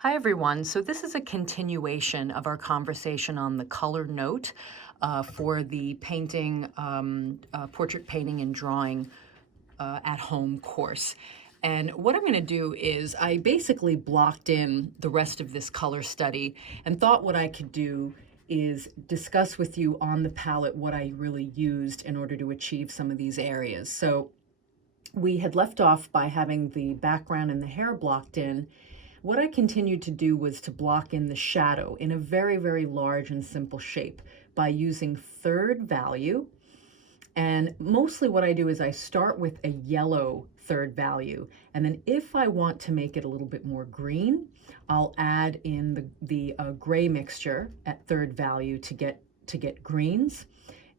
Hi, everyone. So, this is a continuation of our conversation on the color note for the portrait painting and drawing at home course. And what I'm going to do is I basically blocked in the rest of this color study and thought what I could do is discuss with you on the palette what I really used in order to achieve some of these areas. So, we had left off by having the background and the hair blocked in. What I continued to do was to block in the shadow in a very, very large and simple shape by using third value. And mostly what I do is I start with a yellow third value. And then if I want to make it a little bit more green, I'll add in the gray mixture at third value to get greens.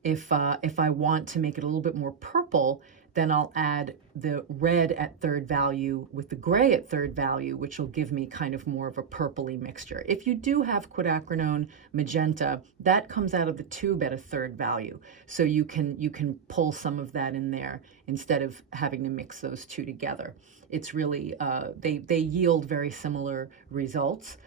If I want to make it a little bit more purple, then I'll add the red at third value with the gray at third value, which will give me kind of more of a purpley mixture. If you do have quinacridone magenta, that comes out of the tube at a third value. So you can pull some of that in there instead of having to mix those two together. It's really, they yield very similar results.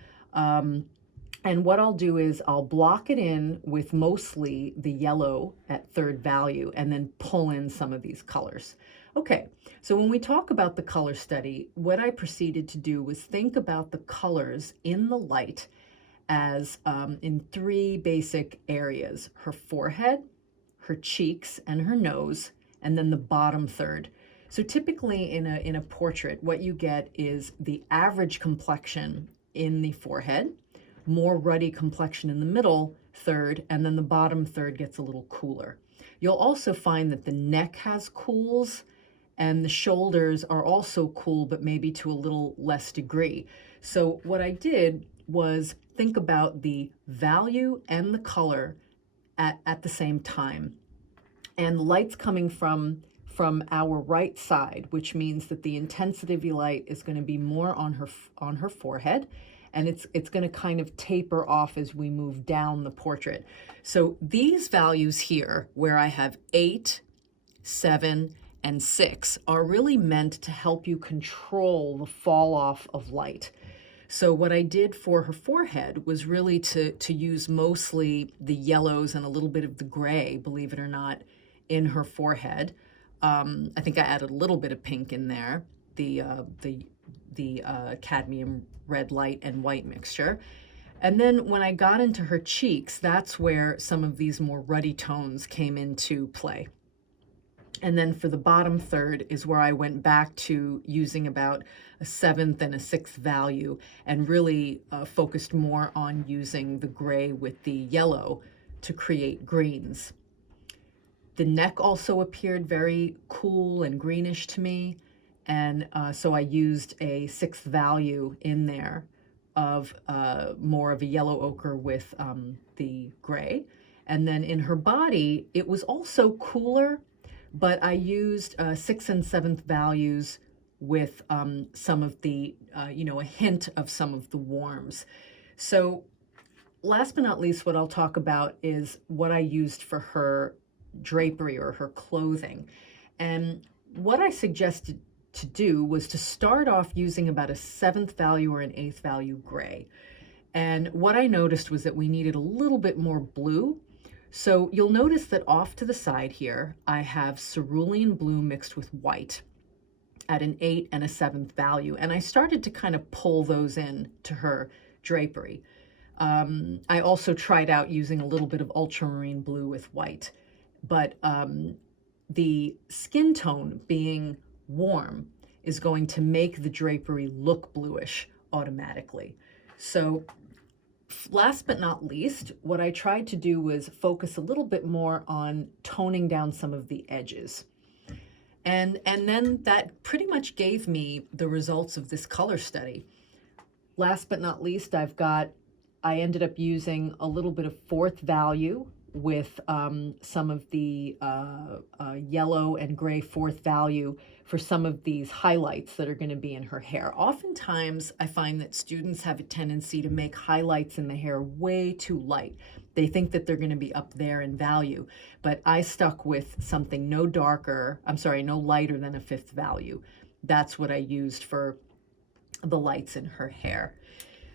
And what I'll do is I'll block it in with mostly the yellow at third value and then pull in some of these colors. Okay, so when we talk about the color study, what I proceeded to do was think about the colors in the light as in three basic areas: her forehead, her cheeks, and her nose, and then the bottom third. So typically in a portrait, what you get is the average complexion in the forehead, more ruddy complexion in the middle third, and then the bottom third gets a little cooler. You'll also find that the neck has cools and the shoulders are also cool, but maybe to a little less degree. So what I did was think about the value and the color at the same time. And the light's coming from our right side, which means that the intensity light is going to be more on her forehead, and it's going to kind of taper off as we move down the portrait. So these values here, where I have 8, 7, and 6, are really meant to help you control the fall off of light. So what I did for her forehead was really to use mostly the yellows and a little bit of the gray, believe it or not, in her forehead. I think I added a little bit of pink in there, the cadmium red light and white mixture. And then when I got into her cheeks, that's where some of these more ruddy tones came into play. And then for the bottom third is where I went back to using about a 7th and a 6th value and really focused more on using the gray with the yellow to create greens. The neck also appeared very cool and greenish to me. And so I used a 6th value in there of more of a yellow ochre with the gray. And then in her body, it was also cooler, but I used 6th and 7th values with some of the, a hint of some of the warms. So last but not least, what I'll talk about is what I used for her drapery or her clothing. And what I suggested to do was to start off using about a 7th value or an 8th value gray. And what I noticed was that we needed a little bit more blue. So you'll notice that off to the side here, I have cerulean blue mixed with white at an 8 and a 7th value. And I started to kind of pull those in to her drapery. I also tried out using a little bit of ultramarine blue with white, but the skin tone being warm is going to make the drapery look bluish automatically. So last but not least, what I tried to do was focus a little bit more on toning down some of the edges. And then that pretty much gave me the results of this color study. Last but not least, I ended up using a little bit of 4th value with some of the yellow and gray 4th value for some of these highlights that are going to be in her hair. Oftentimes, I find that students have a tendency to make highlights in the hair way too light. They think that they're going to be up there in value, but I stuck with something no lighter than a 5th value. That's what I used for the lights in her hair.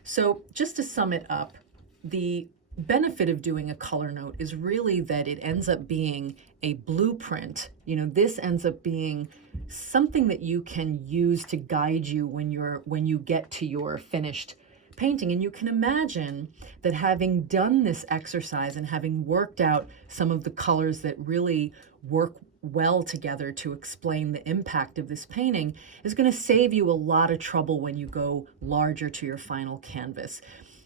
So just to sum it up, the benefit of doing a color note is really that it ends up being a blueprint. This ends up being something that you can use to guide you when you get to your finished painting. And you can imagine that having done this exercise and having worked out some of the colors that really work well together to explain the impact of this painting is going to save you a lot of trouble when you go larger to your final canvas.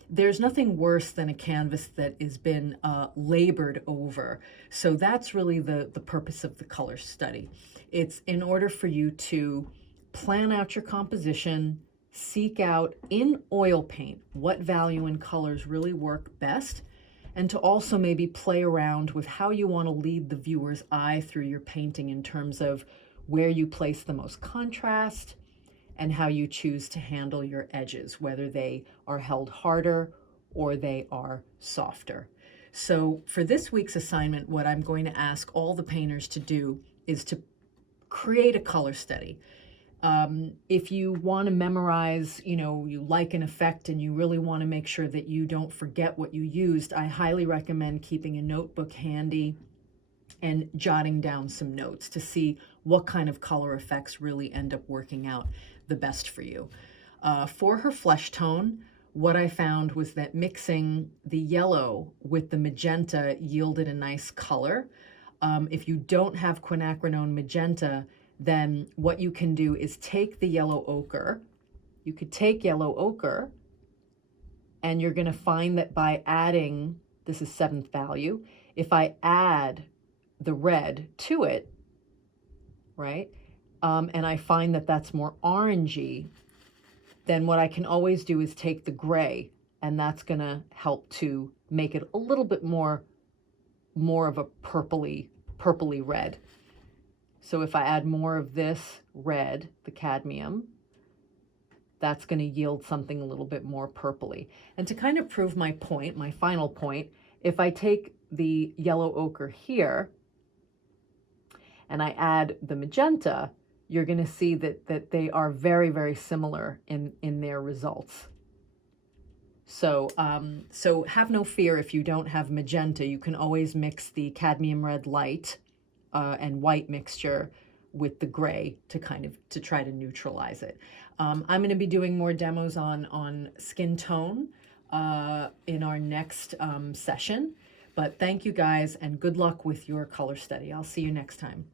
There's nothing worse than a canvas that has been labored over. So that's really the purpose of the color study. It's in order for you to plan out your composition, seek out in oil paint what value and colors really work best, and to also maybe play around with how you want to lead the viewer's eye through your painting in terms of where you place the most contrast and how you choose to handle your edges, whether they are held harder or they are softer. So for this week's assignment, what I'm going to ask all the painters to do is to create a color study. If you want to memorize, you like an effect and you really want to make sure that you don't forget what you used, I highly recommend keeping a notebook handy and jotting down some notes to see what kind of color effects really end up working out the best for you. For her flesh tone, what I found was that mixing the yellow with the magenta yielded a nice color. If you don't have quinacridone magenta, then what you can do is take the yellow ochre. You could take yellow ochre, and you're going to find that by adding, this is 7th value, if I add the red to it, right, and I find that that's more orangey, then what I can always do is take the gray, and that's going to help to make it a little bit more of a purpley red. So if I add more of this red, the cadmium, that's going to yield something a little bit more purpley. And to kind of prove my point, my final point, if I take the yellow ochre here and I add the magenta, you're going to see that they are very, very similar in their results. So, so have no fear if you don't have magenta. You can always mix the cadmium red light and white mixture with the gray to try to neutralize it. I'm going to be doing more demos on skin tone in our next session. But thank you guys, and good luck with your color study. I'll see you next time.